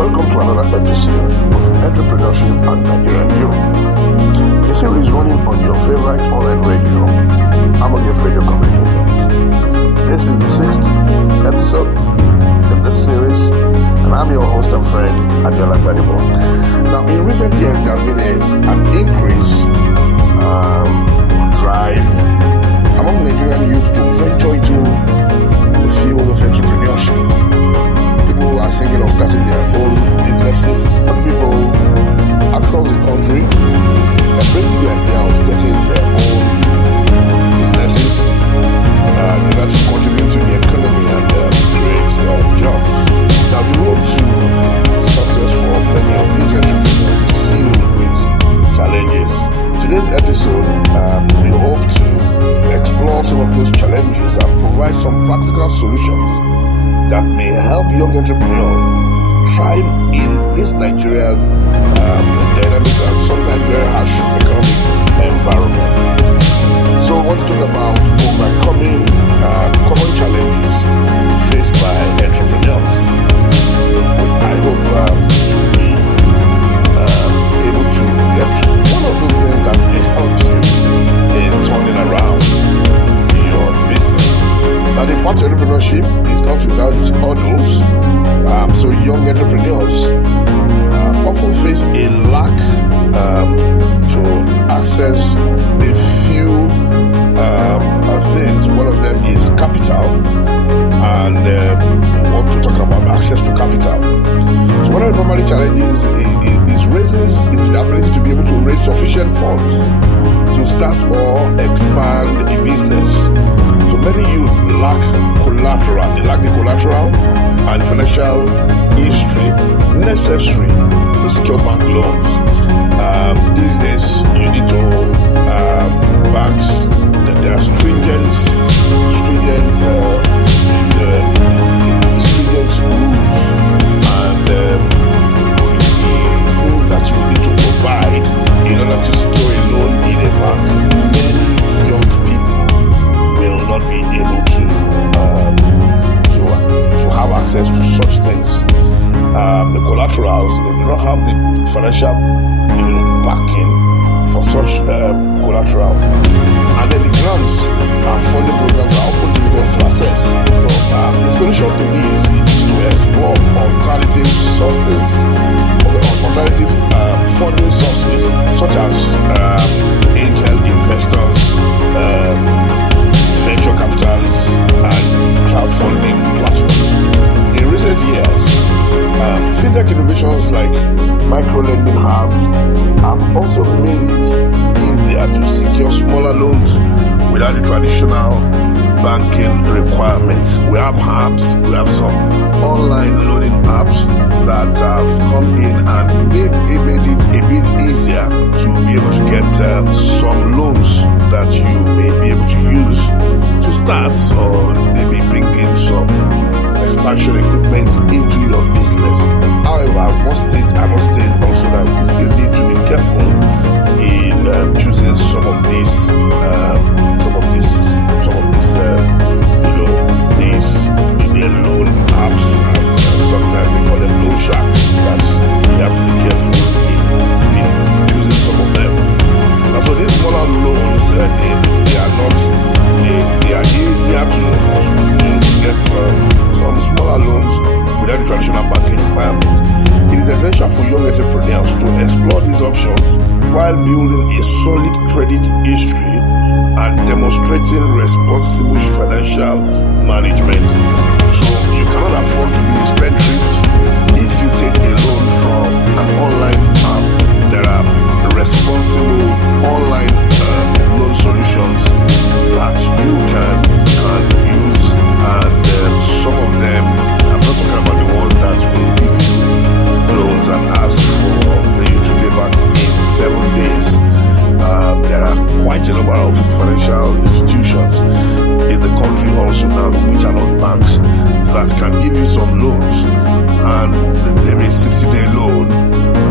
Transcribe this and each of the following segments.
Welcome to another episode of Entrepreneurship and Nigerian Youth. A series running on your favorite online radio, Amalgate Radio Communications. This is the 6th episode in this series, and I'm your host and friend, Adiola Gbadebo. Now, in recent years, there's been an increase drive among Nigerian youth to venture into the field of entrepreneurship. People are thinking of starting their own businesses, and people across the country embracing the idea of starting their own businesses in order to contribute to the economy and create jobs. Now, the road to success for many of these entrepreneurs is filled with challenges. Today's episode, we hope to explore some of those challenges and provide some practical solutions that may help young entrepreneurs thrive in this Nigeria's dynamic and sometimes very harsh economic environment. So I want to talk about overcoming common challenges faced by entrepreneurs. I hope you'll be able to get one of those things that may help you in turning around your business. Now, the path to entrepreneurship is not without its hurdles. So young entrepreneurs often face a lack to access a few things. One of them is capital, and we want to talk about access to capital. So one of the primary challenges is the ability to be able to raise sufficient funds to start or expand a business. So many youth lack collateral. They lack the collateral and financial history necessary to secure bank loans. These days, you need to banks. There are stringent rules and things that you need to provide in order to secure a loan in a bank. Many young people will not be able to have access to such things. The collaterals, they do not have the financial backing for such collaterals. And then the grants and funding programs are often difficult to access. So the solution to this is to explore alternative funding sources, such as angel investors, venture capitalists, and crowdfunding platforms. In recent years, fintech innovations like micro-lending hubs have also made it easier to secure smaller loans without the traditional banking requirements. We have hubs, we have some online loaning apps that have come in and made it a bit easier to be able to get some loans that you may be able to use to start or maybe bring in some expansion equipment into your business. However, I must state also that we still need to be careful in choosing some of these loan apps. Sometimes they call them loan sharks. That we have to be careful in choosing some of them. Now, so these smaller loans, they are easier to get some smaller loans without the traditional banking requirements. It is essential for young entrepreneurs to explore these options while building a solid credit history and demonstrating responsible financial management. So you cannot afford to be a spendthrift if you take a loan from an online app. There are responsible online loan solutions that you can use, and some of them, I'm not talking about the ones that will give you loans and ask for you to pay back in 7 days. There are quite a number of financial institutions in the country also now, which are not banks, that can give you some loans, and there may 60-day loan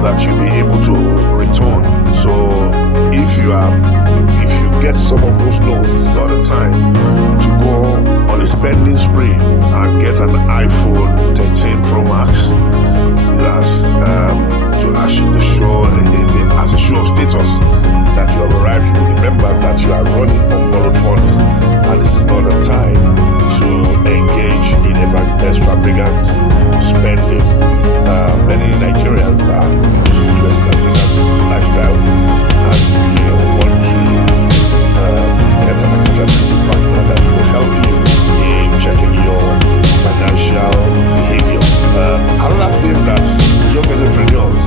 that you'll be able to return. So if you get some of those loans, it's not a time to go on a spending spree and get an iPhone 13 Pro Max. As extravagant spending. Many Nigerians are used to extravagant lifestyle and want to get an accountability partner that will help you in checking your financial behavior. Another thing that young entrepreneurs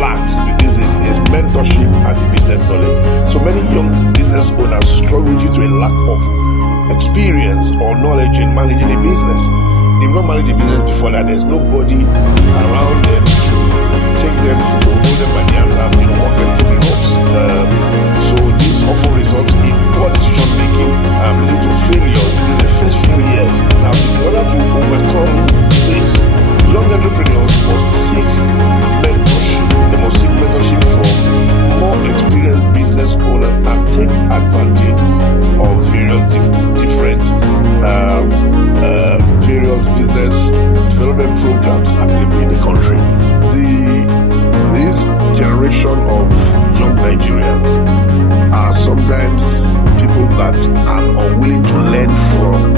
lack is mentorship and the business knowledge. So many young business owners struggle due to a lack of experience or knowledge in managing a business. They've not managed a business before that. There's nobody around them to take them to hold them by the hands and walk them through the ropes. So this often results in poor decision making and leading to failure within the first few years. Now, in order to overcome this, young entrepreneurs must seek mentorship. They must seek mentorship from more experienced business owners and take advantage of various different various business development programs available in the country. This generation of young Nigerians are sometimes people that are unwilling to learn from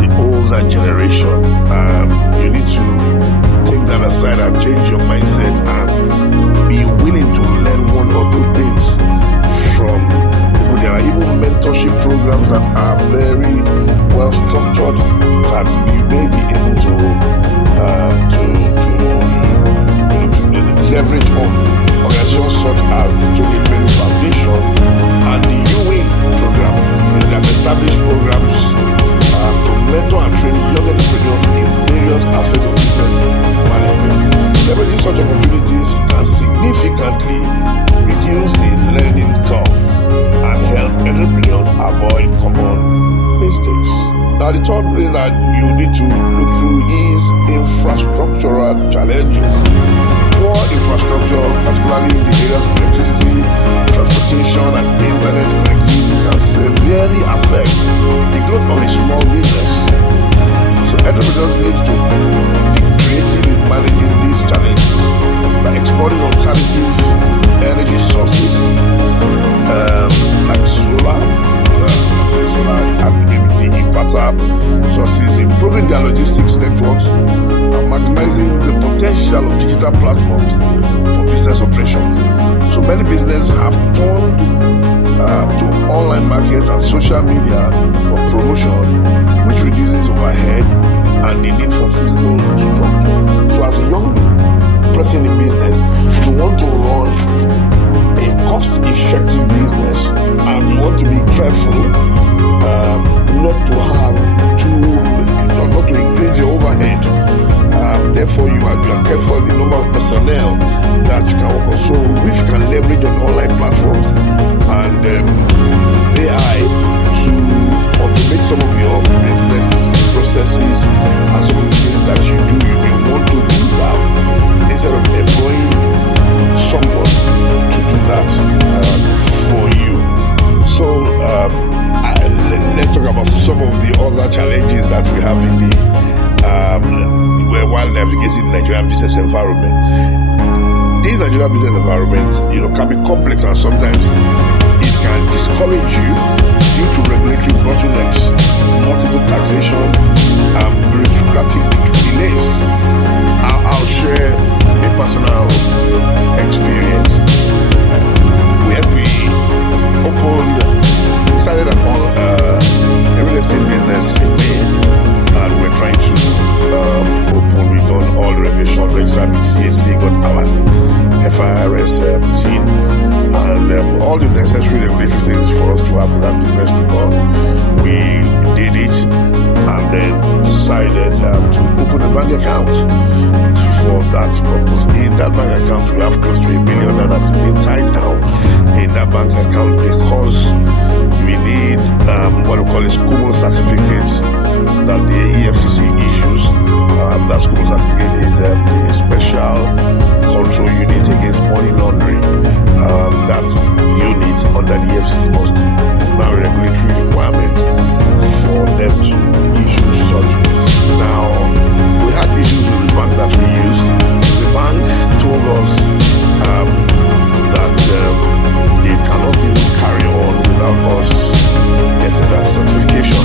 the older generation. You need to take that aside and change your mindset and be willing to learn one or two things from people. There are even mentorship programs that are very well structured that you may be able to leverage on. Organizations such as the Tony Menu Foundation and the UN program. They have established programs to mentor and train young entrepreneurs in various aspects of business management. Leveraging such opportunities can significantly reduce the learning curve and help entrepreneurs avoid common mistakes. Now, the third thing that you need to look through is infrastructural challenges. Poor infrastructure, particularly in the areas of electricity, transportation, and internet connectivity, can severely affect the growth of a small business. So entrepreneurs need to be creative in managing these challenges by exploring alternative energy sources like solar and maybe the inverter sources, improving their logistics networks, and maximizing the potential of digital platforms for business operation. So many businesses have turned to online market and social media for promotion, which reduces overhead and the need for physical structure. So as a young person in business, you want to run a cost-effective business and you want to be careful not to increase your overhead. Therefore, you are careful the number of personnel that you can work on. So, if you can leverage on online platforms and AI to automate some of your business processes and some of the things that you do, you may want to do that instead of employing someone to do that for you. So, let's talk about some of the other challenges that we have in the while navigating the Nigerian business environment. This Nigerian business environment, can be complex and sometimes it can discourage you due to regulatory bottlenecks, multiple taxation, bureaucratic delays. I'll share a personal experience where we started a real estate business in May, and we're trying to open. We've done all the regulation, registered with CAC, got our FIRS team, and all the necessary regulatory things for us to have that business to run. We did it and then decided to open a bank account for that purpose. In that bank account, we have close to $1 million that has been tied down in that bank account because we need what we call a school certificate that the EFCC issues. That school certificate is a special control unit against money laundering. That unit under the EFCC is now a regulatory requirement for them to issue such. Now, we had issues with the bank that we used. The bank told us that they cannot even carry on without us getting that certification.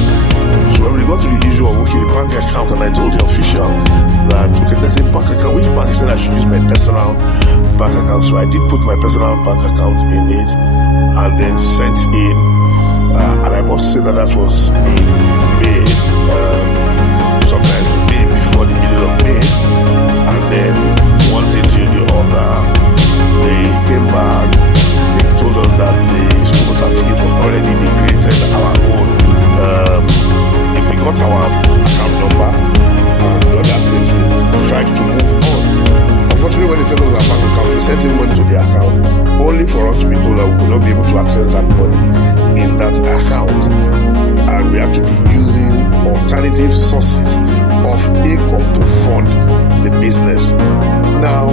So when we got to the issue of the bank account and I told the official that, okay, there's a bank account. Which bank? He said I should use my personal bank account. So I did put my personal bank account in it and then sent in. And I must say that was in May, sometimes May before the middle of May. And then one thing to the other, they came back. They told us that the school certificate was already created our own. We got our account number, and the other things we tried to move on. Unfortunately, when they sent us our bank account, we sent in money to the account, only for us to be told that we will not be able to access that money in that account, and we have to be using alternative sources of income to fund the business. Now,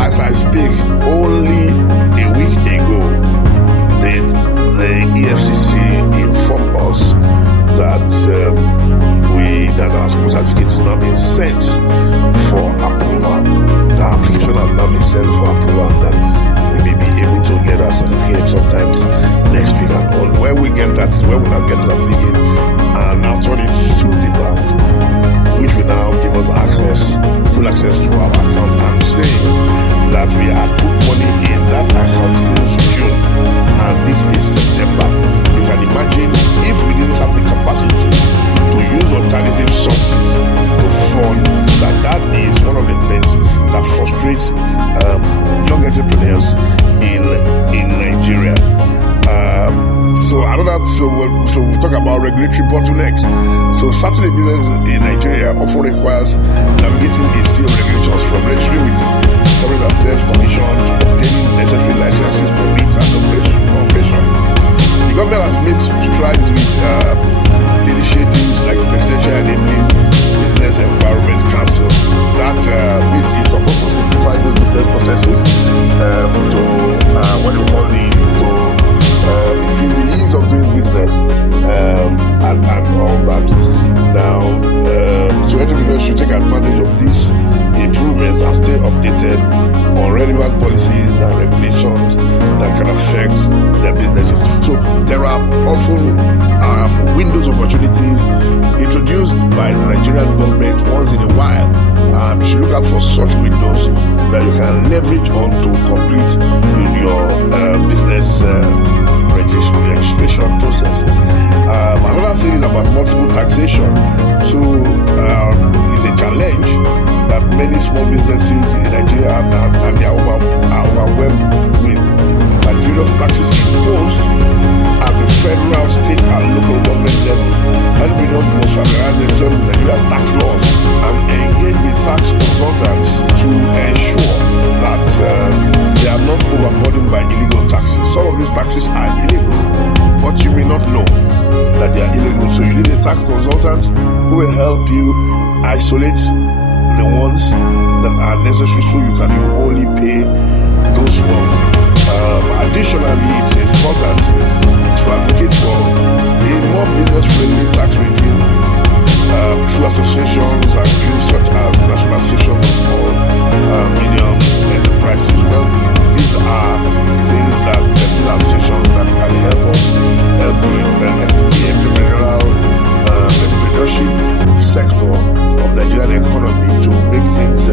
as I speak, only a week ago did the EFCC inform us that our school certificate is now being sent for approval. The application has now been sent for approval, and that we may be able to get our certificate sometimes next week. And when we get that, when we now get the certificate and now turn it to the bank, which will now give us full access to our account. I'm saying that we had put money in that account since June, and this is September. You can imagine if we didn't have the capacity to use alternative sources to fund that is one of the things that frustrates young entrepreneurs in Nigeria. So we talk about regulatory bottlenecks. So starting a business in Nigeria often requires navigating a sea of regulations, from registering with the Corporate Affairs Commission to obtaining necessary licenses, permits, and operation. The government has made strides with initiatives like the Presidential Enabling Business Environment Council that is supposed to simplify those business processes to what do you call it, to increase the ease of doing business and all that. Now, so entrepreneurs should take advantage of these improvements and stay updated on relevant policies and regulations that can affect their businesses. So there are often windows of opportunities introduced by the Nigerian government once in a while. You should look out for such windows that you can leverage on to complete your business registration process. Another thing is about multiple taxation. So it's a challenge that many small businesses in Nigeria and they are overwhelmed with by various taxes imposed at the federal, state, and local government levels. Entrepreneurs must familiarize themselves with Nigeria's tax laws and engage with tax consultants to ensure that they are not overburdened by illegal taxes. Some of these taxes are illegal, but you may not know that they are illegal. So you need a tax consultant who will help you isolate the ones that are necessary so you can only pay those ones. Additionally, it's important to advocate for a more business-friendly tax regime through associations and groups such as National Association of Small Medium Enterprises. Well, these are things that these associations that can help us help with the entrepreneurship sector of the Nigerian economy to make things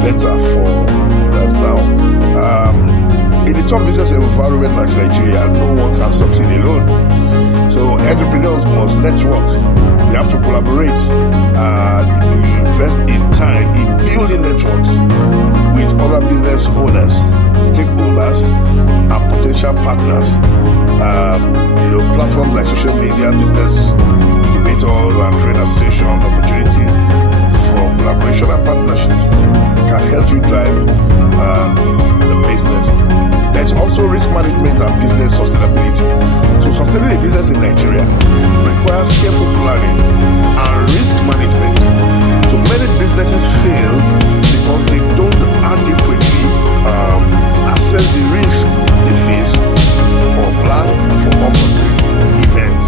better for us now. In a tough business environment like Nigeria, no one can succeed alone. So entrepreneurs must network. We have to collaborate, invest in time in building networks with other business owners, stakeholders, and potential partners. Platforms like social media, business incubators, and trade association opportunities for collaboration and partnerships can help you drive the business. There's also risk management and business sustainability. So sustaining a business in Nigeria requires careful planning and risk management. So many businesses fail because they don't adequately assess the risk they face or plan for upcoming events.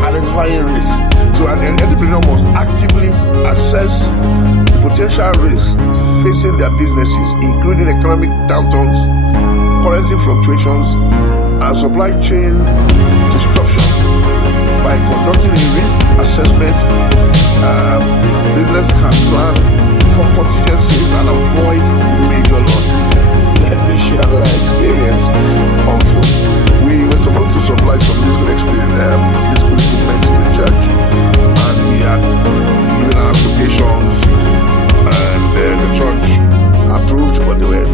Identifying risk. So an entrepreneur must actively assess the potential risks facing their businesses, including economic downturns, currency fluctuations, and supply chain disruptions. By conducting a risk assessment. Business can plan for contingencies and avoid major losses. Let me share another experience also. We were supposed to supply some musical experience, musical instruments to the church, and we had given our quotations, and the church approved, but they were,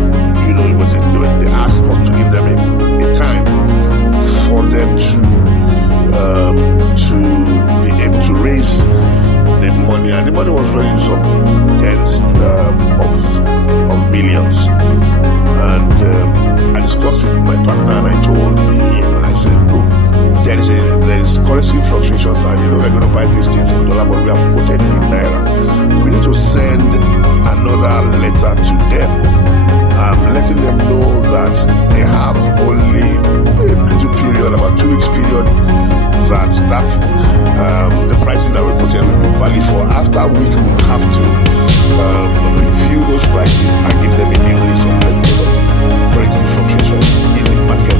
they asked us to give them a time for them to be able to raise the money, and the money was running some tens of millions. And I discussed with my partner, and I told him, I said, no, there is currency fluctuations, and we're going to buy these things in dollar, but we have quoted in naira. We need to send another letter to them, letting them know that they have only a little period, about 2 weeks period, that the prices that we quoted will be valid for, after which we will have to review those prices and give them a new list of currency fluctuations in the market.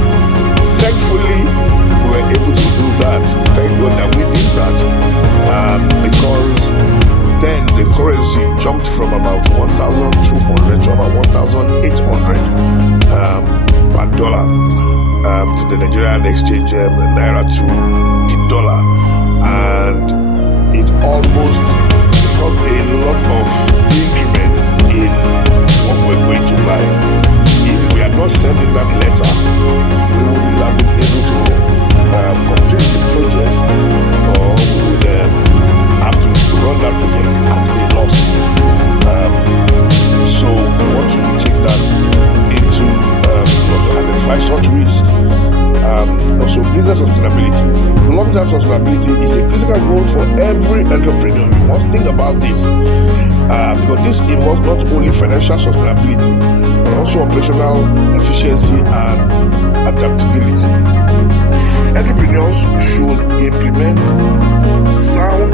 Thankfully, we were able to do that. Thank God that we did that, because then the currency jumped from about 1,200 to about 1,800 per dollar to the Nigerian exchange, naira to the dollar, and it almost got a lot of increment in what we're going to buy. If we had not sent in that letter, we wouldn't have been able to complete the project, or we would have to run that project at a loss. So we want to take that into to identify such risks. Also, business sustainability. Long-term sustainability is a critical goal for every entrepreneur. You must think about this, because this involves not only financial sustainability, but also operational efficiency and adaptability. Entrepreneurs should implement sound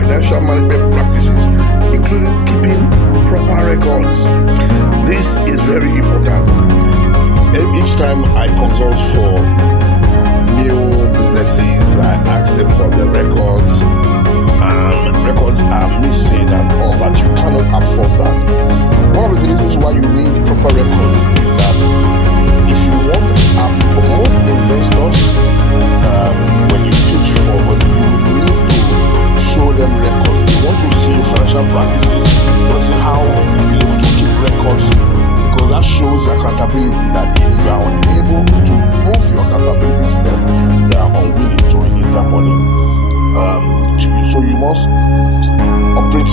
financial management practices, including keeping proper records. This is very important. Each time I consult for new businesses, I ask them about their records, and records are missing and all that. You cannot afford that. One of the reasons why you need proper records is that if you want, for most investors, when you pitch forward, you need to show them records. They want to see your financial practices, they want to see how you're able to keep records, because that shows accountability. That if you are unable to prove your accountability to them, they are unwilling to release their money to you. So you must operate,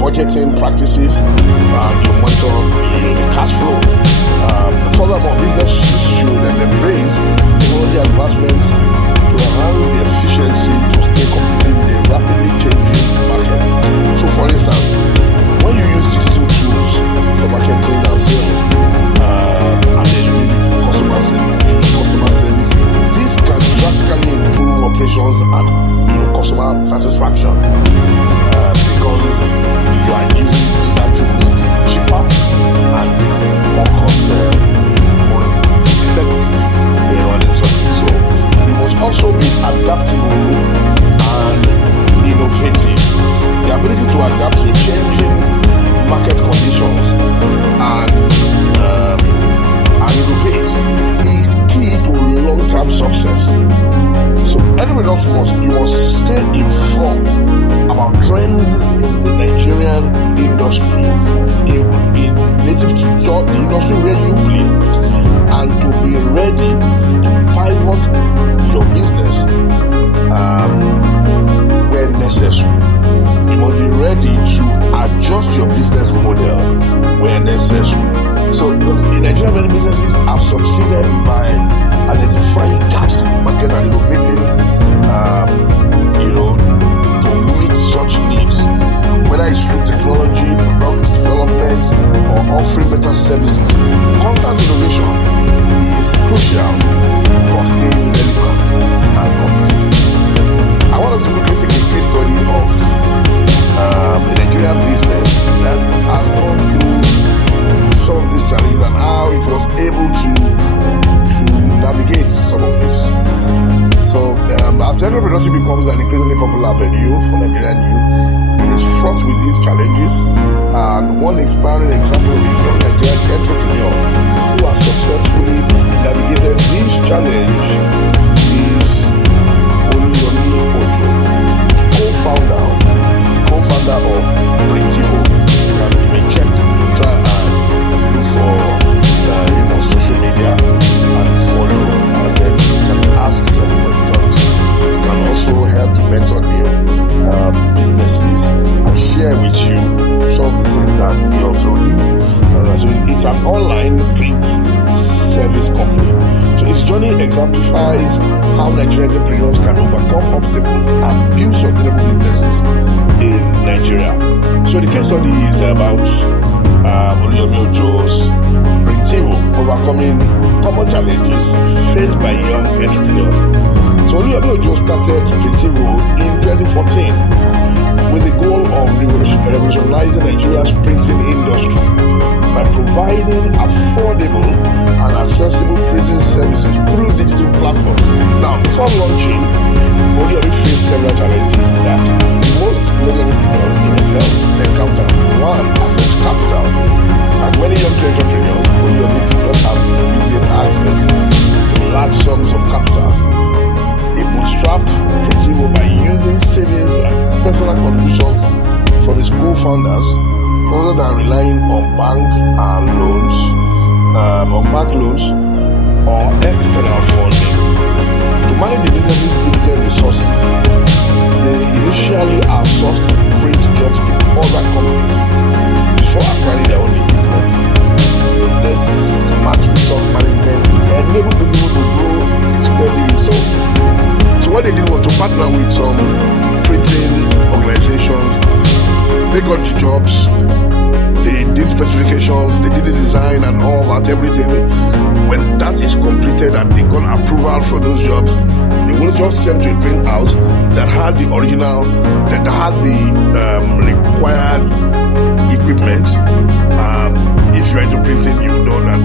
budgeting practices, and you monitor the cash flow. Furthermore, business should embrace technology advancements to enhance the efficiency to stay competitive in a rapidly changing market. So, for instance, when you use digital tools for marketing and sales, and then you need customer service, this can drastically improve operations and customer satisfaction, because you are using digital tools. It's cheaper and it's more more effective in running something. So you must also be adaptable and innovative. The ability to adapt to changing market conditions and innovate is key to long-term success. So you must stay informed about trends in the Nigerian industry, relative to the industry where you play, and to be ready to pivot your business where necessary. You must be ready to adjust your business model where necessary. So in Nigeria, many businesses have succeeded by identifying gaps in the market and innovating to meet such needs, whether it's through technology, product development, or offering better services. Constant innovation is crucial for staying relevant and competitive. I want us to quickly take a case study of a Nigerian business that has gone through some of these challenges and how it was able to navigate some of this. one inspiring example of a young Nigerian entrepreneur who has successfully navigated this challenge is Oluyomi Ojo, co-founder of Printimo. You can even check, try and look for on social media and follow, and then you can ask some questions. You can also help to mentor new businesses and share with you some of the things that he also do. So it's an online print service company. So his journey exemplifies how Nigerian entrepreneurs can overcome obstacles and build sustainable businesses in Nigeria. So the case study is about Oluyomi Ojo's Printimo, overcoming common challenges faced by young entrepreneurs. So Oluyomi Ojo started Printimo in 2014 with the goal of revolutionizing Nigeria's printing industry by providing affordable and accessible printing services through digital platforms. Now, before launching, Oluyomi faced several challenges that most young entrepreneurs in Nigeria encounter. One, access to capital. Like many young entrepreneurs, Oluyomi did not have immediate access to large sums of capital. He bootstrapped Printimo by using savings and personal contributions from his co-founders, rather than relying on bank loans or external funding. To manage the business's limited resources, they initially outsourced print jobs to other companies before acquiring their own business. This smart resource management enabled people to grow steadily. So what they did was to partner with some printing organizations. They got the jobs, they did specifications, they did the design and all that, everything. When that is completed and they got approval for those jobs, they will just send to a print house that had the original, that had the required equipment. If you're into printing, you know that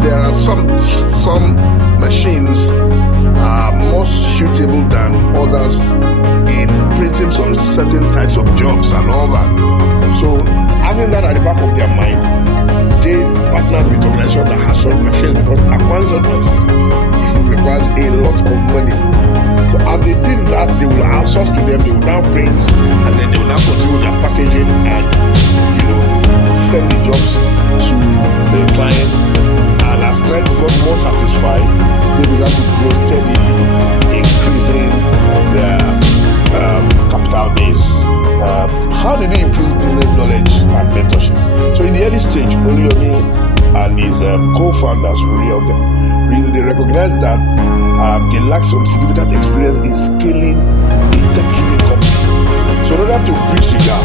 there are some machines more suitable than others in printing some certain types of jobs and all that. So having that at the back of their mind, they partnered with organizations that have such machines, because acquiring such machines requires a lot of money. So as they did that, they will outsource to them, they will now print, and then they will now continue their packaging and send the jobs to the clients. And as clients got more satisfied, they began to grow steadily, increasing their capital base. How did they improve business knowledge and mentorship? So in the early stage, Oluyomi and his co-founders they recognized that they lacked some significant experience in scaling a tech-driven company. So in order to bridge the gap,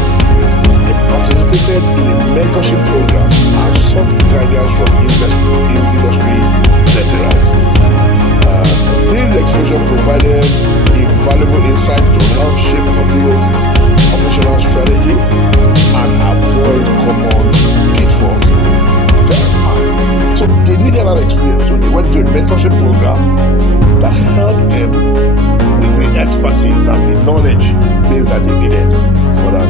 they participated in a mentorship program and sought guidance from industry veterans. This exposure provided invaluable insight to help shape Printimo's operational strategy and avoid common pitfalls. Very smart. So they needed that experience, so they went to a mentorship program that helped them with the expertise and the knowledge base that they needed for that.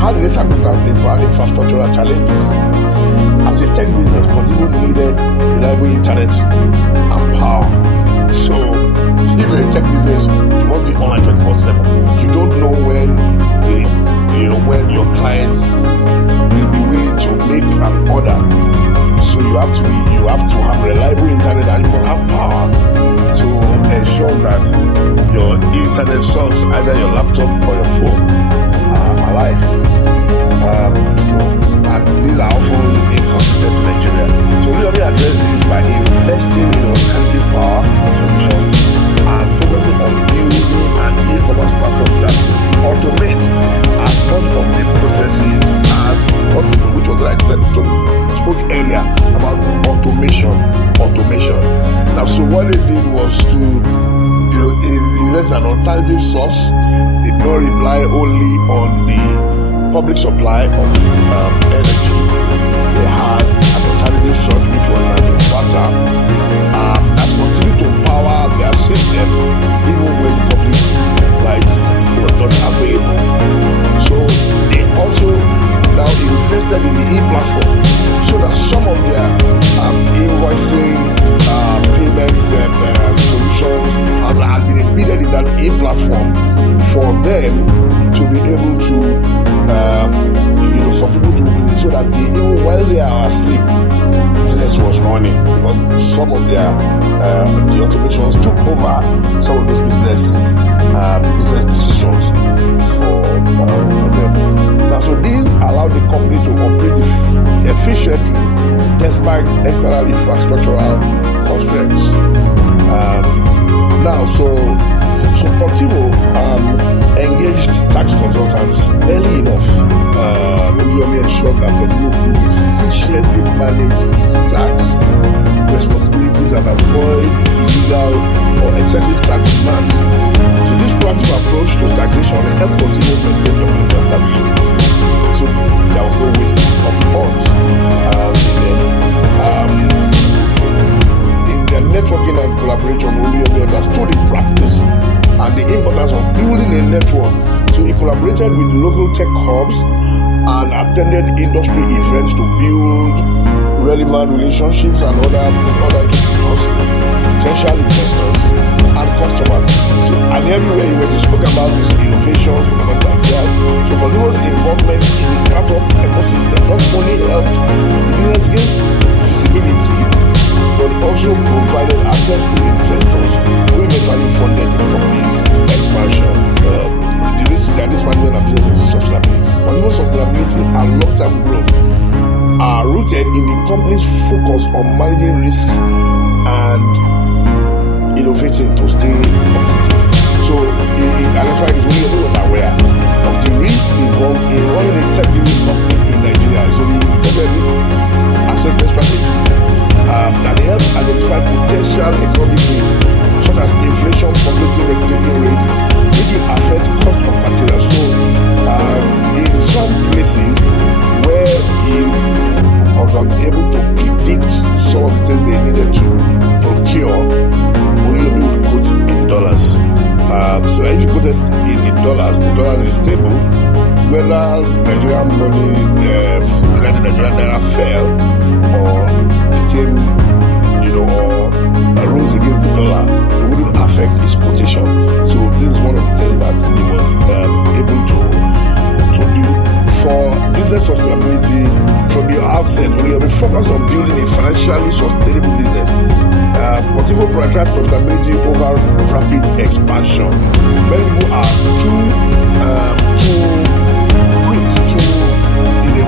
How did they tackle that infrastructural challenges? As a tech business, Printimo needed reliable internet and power. So if you're a tech business, you must be online 24/7. You don't know when when your clients will be willing to make an order. So you have to have reliable internet, and you must have power to ensure that your internet source, either your laptop or your phones, are alive. And these are often inconsistent in Nigeria. So we already address this by investing in alternative power solutions and focusing on building an e-commerce platform that automates as much of the processes as possible, which was like I spoke earlier about automation. Now, so what they did was to invest in an alternative source. They did not rely only on the public supply of energy. They had an alternative source, which was water, that continued to power their systems even when the public lights was not available. So they also now invested in the for people to so that even while they are asleep, business was running, because some of their the automations took over some of those business decisions for them. Now, so these allowed the company to operate efficiently despite external infrastructural constraints. Now, so Portivo engaged tax consultants early enough. Yomi ensured that Portivo could efficiently manage its tax responsibilities and avoid illegal or excessive tax demands. So this proactive approach to taxation helped Portivo maintain the financial stability. So there was no waste of funds. In their networking and collaboration, Yomi understood the practice and the importance of building a network. So he collaborated with local tech hubs and attended industry events to build relevant relationships and other entrepreneurs, potential investors, and customers. So, and everywhere he went, he spoke about his innovations, spoke about his ideas. So Portivo's involvement in the startup ecosystem not only helped the business gain visibility, but also provided access to investors who eventually funded the company's expansion. The risk that this management and business sustainability. Portivo's sustainability and long-term growth are rooted in the company's focus on managing risks and innovating to stay competitive. So, and that's why he was aware of the risks involved in running a tech-driven company in Nigeria. So he implemented this assessment strategies that help identify potential economic risks, such as inflation, fluctuating exchange rates, which will affect cost of materials. So, in some places where he was unable to predict some of the things they needed to procure, only would quote in dollars. So if you put it in the dollars is stable. Whether Nigerian money, whether the Nigerian naira fell or became, or rose against the dollar, it wouldn't affect his quotation. So this is one of the things that he was able to do. For business sustainability, from the outset, we have been focused on building a financially sustainable business. Portivo prioritizes profitability over rapid expansion. Many people are too quick in a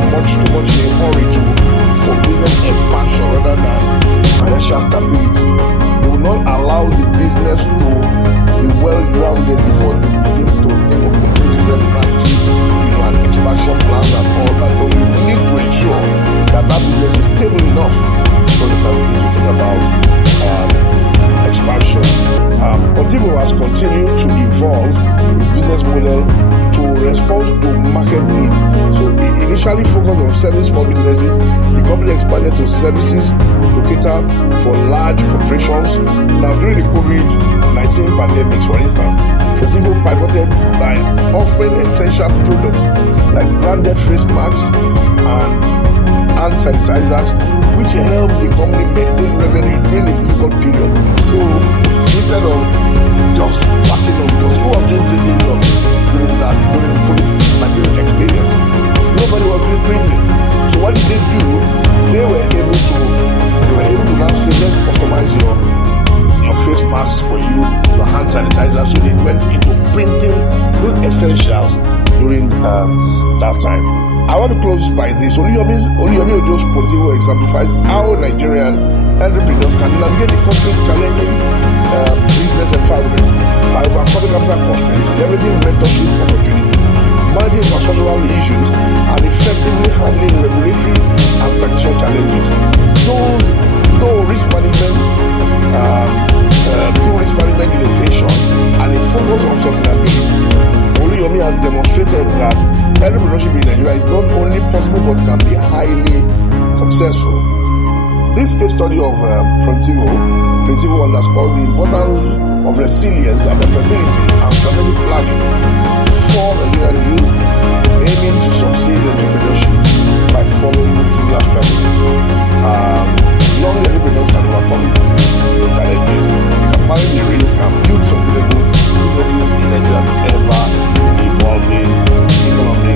hurry for business expansion rather than financial stability. They will not allow the business to be well-grounded before they begin to think of different practice, and expansion plans and all that. But we need to ensure that business is stable enough for the company to think about expansion. Portivo has continued to evolve its business model to respond to market needs. So it initially focused on serving small businesses. The company expanded to services to cater for large corporations. Now during the COVID-19 pandemic, for instance, Portivo pivoted by offering essential products like branded face masks and hand sanitizers, which helped the company maintain revenue during a difficult period. So instead of just backing up, because who was doing printing jobs during the COVID-19 experience? Nobody was doing printing. So what did they do? They were able to now say, let's customize your face masks for you, your hand sanitizer. So they went into printing those essentials during that time. I want to close by this. Oluyomi Ojo's Portivo exemplifies how Nigerian entrepreneurs can navigate the country's challenging business environment by overcoming capital constraints, leveraging mentorship opportunities, managing infrastructural issues, and effectively handling regulatory and taxation challenges. Through risk management, innovation, and a focus on sustainability, Oluyomi has demonstrated that entrepreneurship in Nigeria is not only possible but can be highly successful. This case study of Portivo underscores the importance of resilience, adaptability, and strategic planning for Nigerian youth aiming to succeed in entrepreneurship by following similar strategies. Young entrepreneurs can overcome challenges, can manage the risk, and build sustainable businesses in Nigeria's ever-evolving economy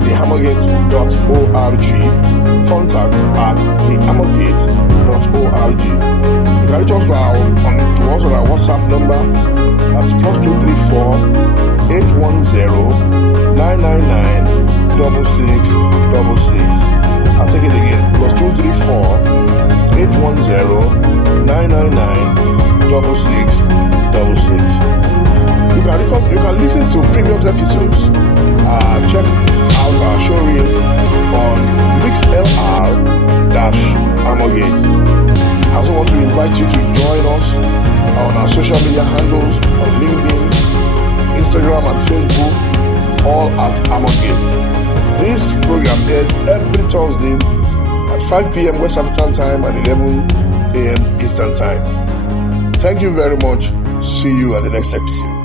thehammergate.org, contact@thehammergate.org. You can reach us to our WhatsApp number. That's +234 810 999 6666. I'll take it again. +234 810 999 6666. You can listen to previous episodes. Check out our showreel on MixLR-Amorgate. I also want to invite you to join us on our social media handles on LinkedIn, Instagram, and Facebook, all at Amorgate. This program airs every Thursday at 5 p.m. West African time and 11 a.m. Eastern time. Thank you very much. See you at the next episode.